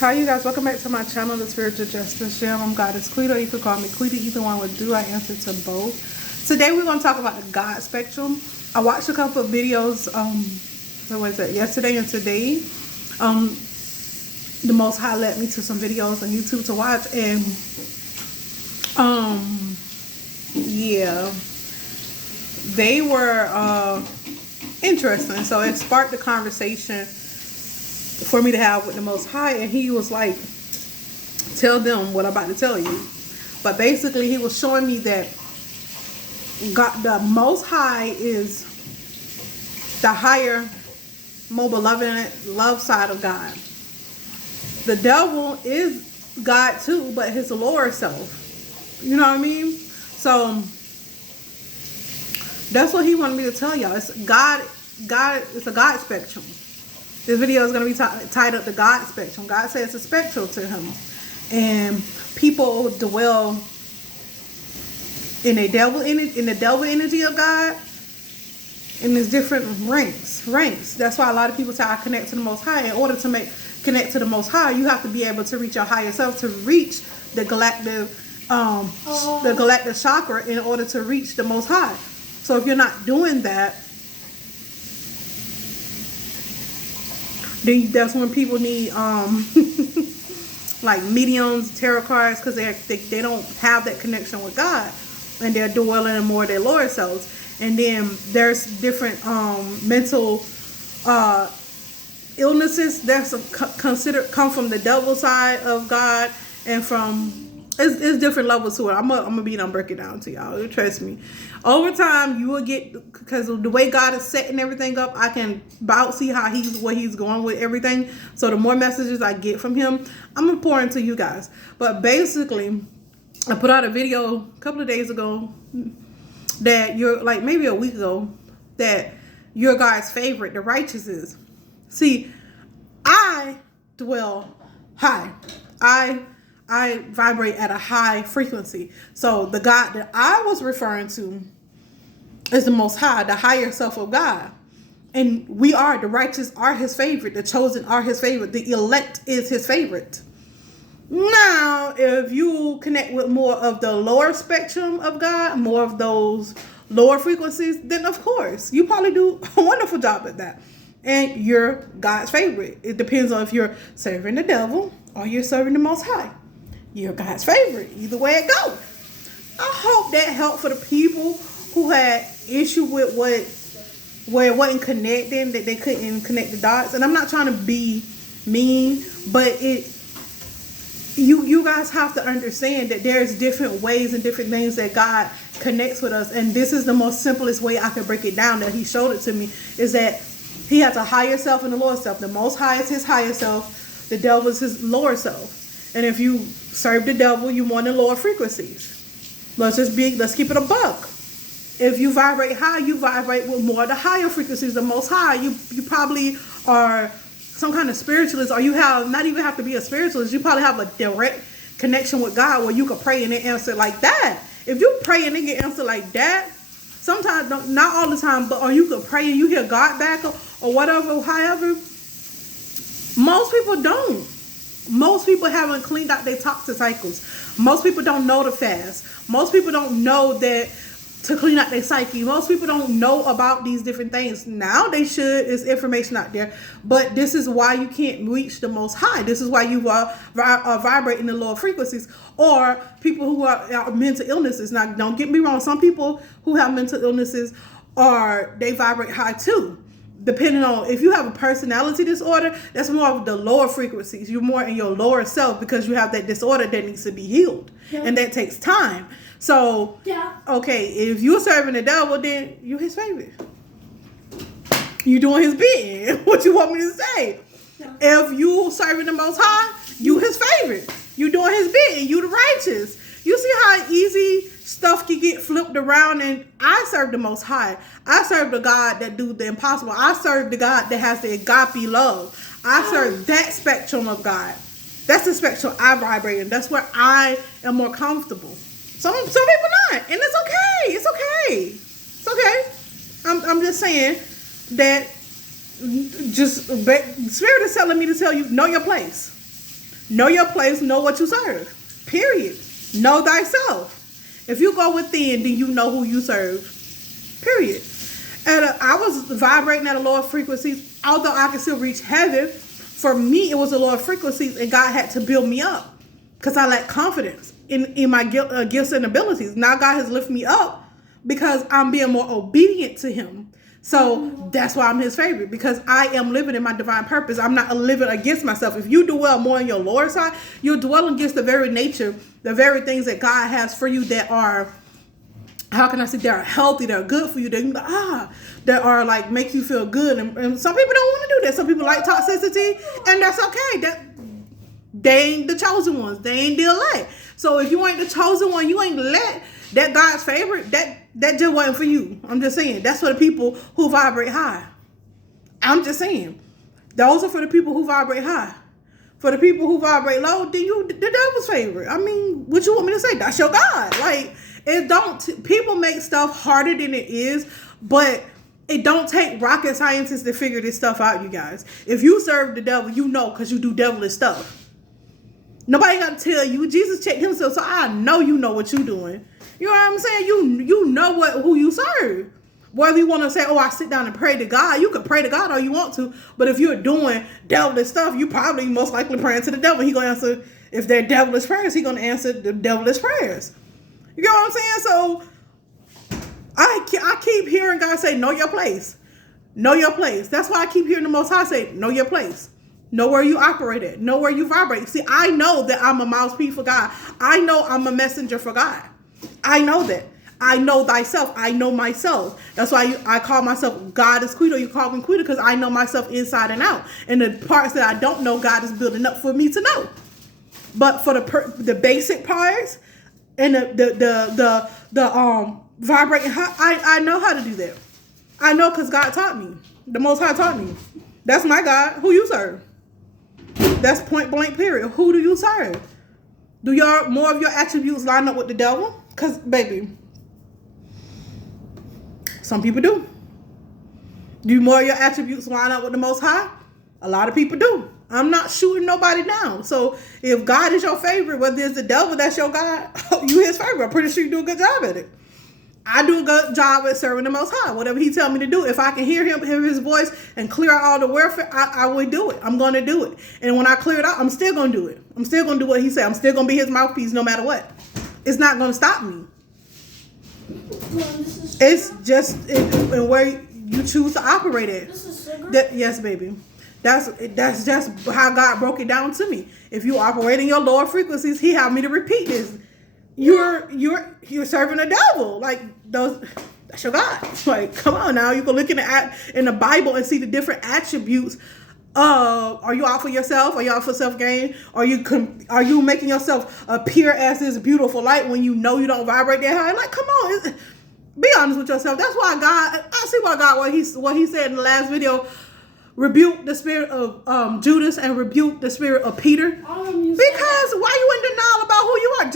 Hi you guys, welcome back to my channel, The Spiritual Justice Jam. I'm Goddess Quita. You could call me Quita, either one would do. I answer to both. Today we're going to talk about the God spectrum. I watched a couple of videos, what was it, yesterday and today. The Most High led me to some videos on YouTube to watch, and yeah, they were interesting. So it sparked the conversation for me to have with the Most High, and he was like, tell them what I'm about to tell you. But basically he was showing me that God, the Most High, is the higher, more beloved love side of God. The devil is God too, but his lower self. You know what I mean? So that's what he wanted me to tell y'all. It's God. It's a God spectrum. This video is going to be tied up to God spectrum. God says it's a spectrum to him. And people dwell in the devil energy of God. And there's different ranks. That's why a lot of people say I connect to the Most High. In order to connect to the Most High, you have to be able to reach your higher self, to reach the galactic chakra in order to reach the Most High. So if you're not doing that, then that's when people need like mediums, tarot cards, because they don't have that connection with God, and they're dwelling in more of their lower selves. And then there's different mental illnesses that's considered come from the devil side of God, and from it's different levels to it. I'm gonna break it down to y'all. Trust me. Over time, you will get, because of the way God is setting everything up, I can about see how where he's going with everything. So the more messages I get from him, I'm gonna pour into you guys. But basically, I put out a video a couple of days ago that you're like maybe a week ago that you're God's favorite, the righteous is. See, I dwell high. I vibrate at a high frequency. So the God that I was referring to is the Most High, the higher self of God. And the righteous are his favorite. The chosen are his favorite. The elect is his favorite. Now, if you connect with more of the lower spectrum of God, more of those lower frequencies, then of course, you probably do a wonderful job at that. And you're God's favorite. It depends on if you're serving the devil or you're serving the Most High. You're God's favorite. Either way it goes. I hope that helped for the people who had issue with where it wasn't connecting, that they couldn't connect the dots. And I'm not trying to be mean, but you guys have to understand that there's different ways and different things that God connects with us. And this is the most simplest way I can break it down that he showed it to me, is that he has a higher self and a lower self. The Most High is his higher self. The devil is his lower self. And if you serve the devil, you want the lower frequencies. Let's keep it a buck. If you vibrate high, you vibrate with more of the higher frequencies, the Most High. You probably are some kind of spiritualist, or you not even have to be a spiritualist. You probably have a direct connection with God where you can pray and it answer like that. If you pray and it get answered like that, sometimes, not all the time, or you could pray and you hear God back or whatever, however. Most people don't. Most people haven't cleaned out their toxic cycles. Most people don't know to fast. Most people don't know that to clean out their psyche. Most people don't know about these different things. Now they should. There's information out there. But this is why you can't reach the Most High. This is why you are vibrating the lower frequencies. Or people who are mental illnesses. Now, don't get me wrong. Some people who have mental illnesses they vibrate high too. Depending on if you have a personality disorder, that's more of the lower frequencies. You're more in your lower self because you have that disorder that needs to be healed. Yeah. And that takes time. So, okay, if you're serving the devil, then you his favorite. You doing his bidding. What you want me to say? Yeah. If you serving the Most High, you his favorite. You doing his bidding. You the righteous. You see how easy stuff can get flipped around, and I serve the Most High. I serve the God that do the impossible. I serve the God that has the agape love. I serve that spectrum of God. That's the spectrum I vibrate in. That's where I am more comfortable. Some people not, and it's okay. It's okay. It's okay. I'm just saying that Spirit is telling me to tell you, know your place. Know your place, know what you serve. Period. Know thyself. If you go within, then you know who you serve. Period. And I was vibrating at a lower frequencies, although I could still reach heaven. For me, it was a lower frequencies, and God had to build me up because I lacked confidence in my gifts and abilities. Now God has lifted me up because I'm being more obedient to Him. So that's why I'm His favorite, because I am living in my divine purpose. I'm not living against myself. If you dwell more on your lower side, you'll dwell against the very nature, the very things that God has for you that are, how can I say, they're healthy, they're good for you, that are like make you feel good. And some people don't want to do that. Some people like toxicity, and that's okay. That they ain't the chosen ones. They ain't the elect. So if you ain't the chosen one, you ain't elect, that God's favorite, that just wasn't for you. I'm just saying. That's for the people who vibrate high. I'm just saying. Those are for the people who vibrate high. For the people who vibrate low, then you the devil's favorite. I mean, what you want me to say? That's your God. Like, it don't, people make stuff harder than it is, but it don't take rocket scientists to figure this stuff out, you guys. If you serve the devil, you know, because you do devilish stuff. Nobody got to tell you. Jesus checked himself, so I know you know what you're doing. You know what I'm saying? You know who you serve. Whether you want to say, oh, I sit down and pray to God, you could pray to God all you want to. But if you're doing devilish stuff, you probably most likely praying to the devil. He going to answer, if they're devilish prayers, he going to answer the devilish prayers. You get what I'm saying? So I keep hearing God say, know your place. Know your place. That's why I keep hearing the Most High say, know your place. Know where you operate at. Know where you vibrate. See, I know that I'm a mouthpiece for God. I know I'm a messenger for God. I know that. I know thyself. I know myself. That's why I call myself God is Quito. You call me Quito because I know myself inside and out. And the parts that I don't know, God is building up for me to know. But for the basic parts and the vibrating, I know how to do that. I know because God taught me. The Most High taught me. That's my God. Who you serve? That's point blank period. Who do you serve? Do more of your attributes line up with the devil? Because, baby, some people do. Do more of your attributes line up with the Most High? A lot of people do. I'm not shooting nobody down. So if God is your favorite, whether it's the devil that's your God, you His favorite. I'm pretty sure you do a good job at it. I do a good job at serving the Most High. Whatever He tell me to do, if I can hear His voice and clear out all the warfare, I will do it. I'm going to do it. And when I clear it out, I'm still going to do it. I'm still going to do what He said. I'm still going to be His mouthpiece no matter what. It's not going to stop me. It's just in where you choose to operate at. This is sugar? Yes, baby. That's just how God broke it down to me. If you operate in your lower frequencies, He had me to repeat this. You're serving the devil. Like, that's your God. Like, come on now. You can look in the Bible and see the different attributes. Are you out for yourself? Are you out for self-gain? Are you making yourself appear as this beautiful light when you know you don't vibrate that high? Like, come on. Be honest with yourself. That's why God, I see why God, what he said in the last video, rebuke the spirit of Judas and rebuke the spirit of Peter. Because why you in denial about who you are?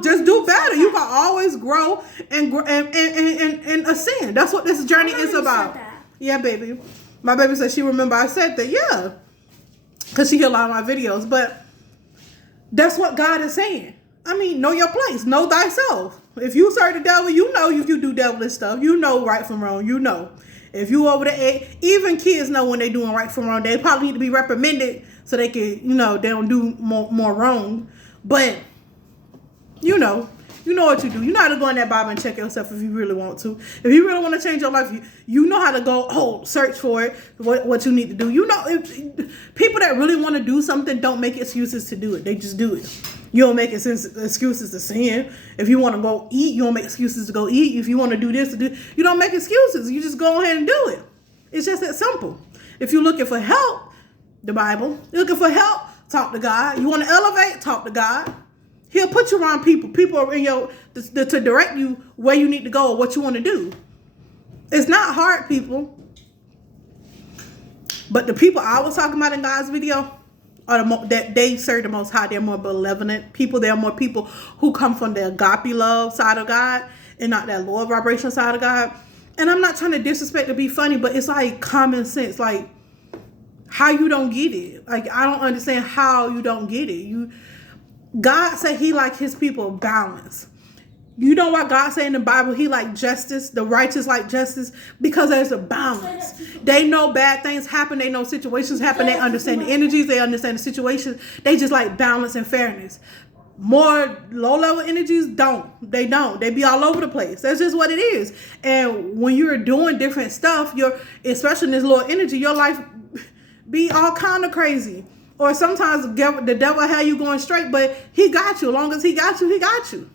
Just do better. You can always grow and ascend. That's what this journey is about. Yeah, baby. My baby said she remember I said that. Yeah. Because she hear a lot of my videos. But that's what God is saying. I mean, know your place. Know thyself. If you serve the devil, you know if you do devilish stuff. You know right from wrong. You know. If you over the age, even kids know when they're doing right from wrong. They probably need to be reprimanded so they can, they don't do more wrong. But, you know what you do. You know how to go in that Bible and check yourself if you really want to. If you really want to change your life, you know how to go, search for it, what you need to do. If people that really want to do something don't make excuses to do it. They just do it. You don't make excuses to sin. If you want to go eat, you don't make excuses to go eat. If you want to do this, you don't make excuses. You just go ahead and do it. It's just that simple. If you're looking for help, the Bible. You're looking for help, talk to God. You want to elevate, talk to God. He'll put you around people. People are in to direct you where you need to go or what you want to do. It's not hard, people. But the people I was talking about in God's video, that they serve the Most High. They're more benevolent people. They're more people who come from the agape love side of God and not that lower vibration side of God. And I'm not trying to disrespect to be funny, but it's like common sense. Like, how you don't get it. Like, I don't understand how you don't get it. God said he like his people balance. You know why God said in the Bible he like justice, the righteous like justice? Because there's a balance. They know bad things happen. They know situations happen. They understand the energies. They understand the situations. They just like balance and fairness. More low-level energies don't. They don't. They be all over the place. That's just what it is. And when you're doing different stuff, especially in this low energy, your life be all kind of crazy. Or sometimes the devil have you going straight, but he got you. As long as he got you, he got you.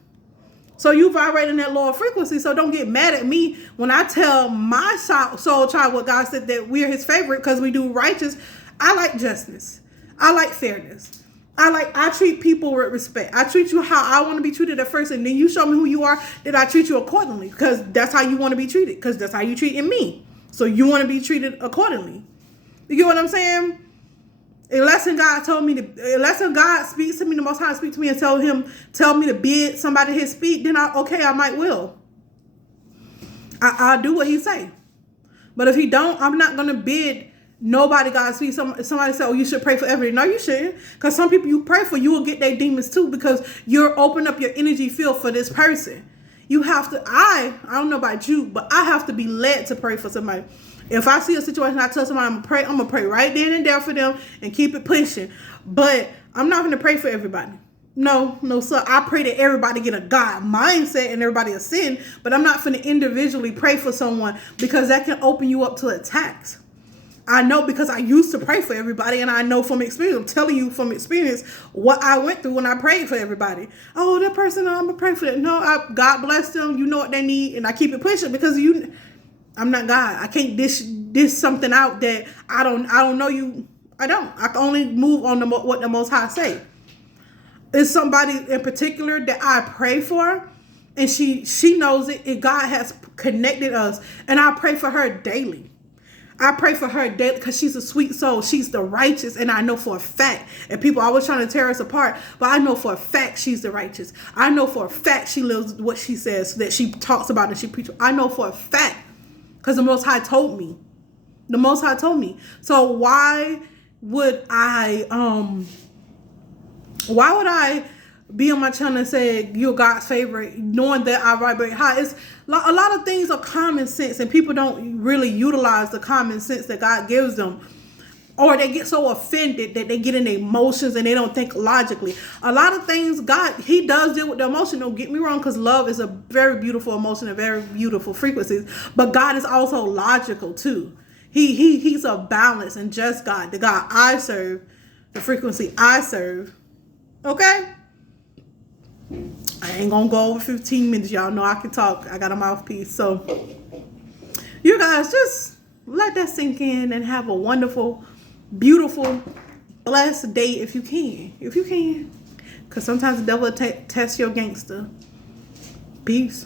So you vibrate in that lower frequency. So don't get mad at me when I tell my soul child what God said, that we're his favorite because we do righteous. I like justice. I like fairness. I treat people with respect. I treat you how I want to be treated at first, and then you show me who you are, then I treat you accordingly, because that's how you want to be treated, because that's how you treated me. So you want to be treated accordingly. You get what I'm saying? Unless God speaks to me, the Most High speaks to me and tell me to bid somebody his speed, then I might will. I'll do what he say. But if he don't, I'm not gonna bid nobody God's speed. Somebody say, oh, you should pray for everybody. No, you shouldn't. Because some people you pray for, you will get their demons too, because you're opening up your energy field for this person. You have to, I don't know about you, but I have to be led to pray for somebody. If I see a situation, I tell somebody I'm going to pray right then and there for them and keep it pushing. But I'm not going to pray for everybody. No, sir. I pray that everybody get a God mindset and everybody a sin, but I'm not going to individually pray for someone, because that can open you up to attacks. I know, because I used to pray for everybody, and I know from experience, I'm telling you from experience what I went through when I prayed for everybody. Oh, that person, I'm going to pray for that. No, God bless them. You know what they need. And I keep it pushing, because I'm not God. I can't dish something out that I don't know you. I don't. I can only move on what the Most High say. It's somebody in particular that I pray for, and she knows it, and God has connected us, and I pray for her daily. I pray for her daily because she's a sweet soul. She's the righteous, and I know for a fact, and people always trying to tear us apart, but I know for a fact she's the righteous. I know for a fact she lives what she says, that she talks about and she preaches. I know for a fact, because the Most High told me. The Most High told me. So why would I be on my channel and say you're God's favorite, knowing that I vibrate high? It's a lot of things are common sense, and people don't really utilize the common sense that God gives them. Or they get so offended that they get in emotions and they don't think logically. A lot of things, God, he does deal with the emotion. Don't get me wrong, because love is a very beautiful emotion, a very beautiful frequencies. But God is also logical too. He's a balanced and just God. The God I serve, the frequency I serve. Okay? I ain't gonna go over 15 minutes. Y'all know I can talk. I got a mouthpiece. So you guys just let that sink in and have a wonderful, beautiful, blessed day if you can. If you can. Because sometimes the devil tests your gangster. Peace.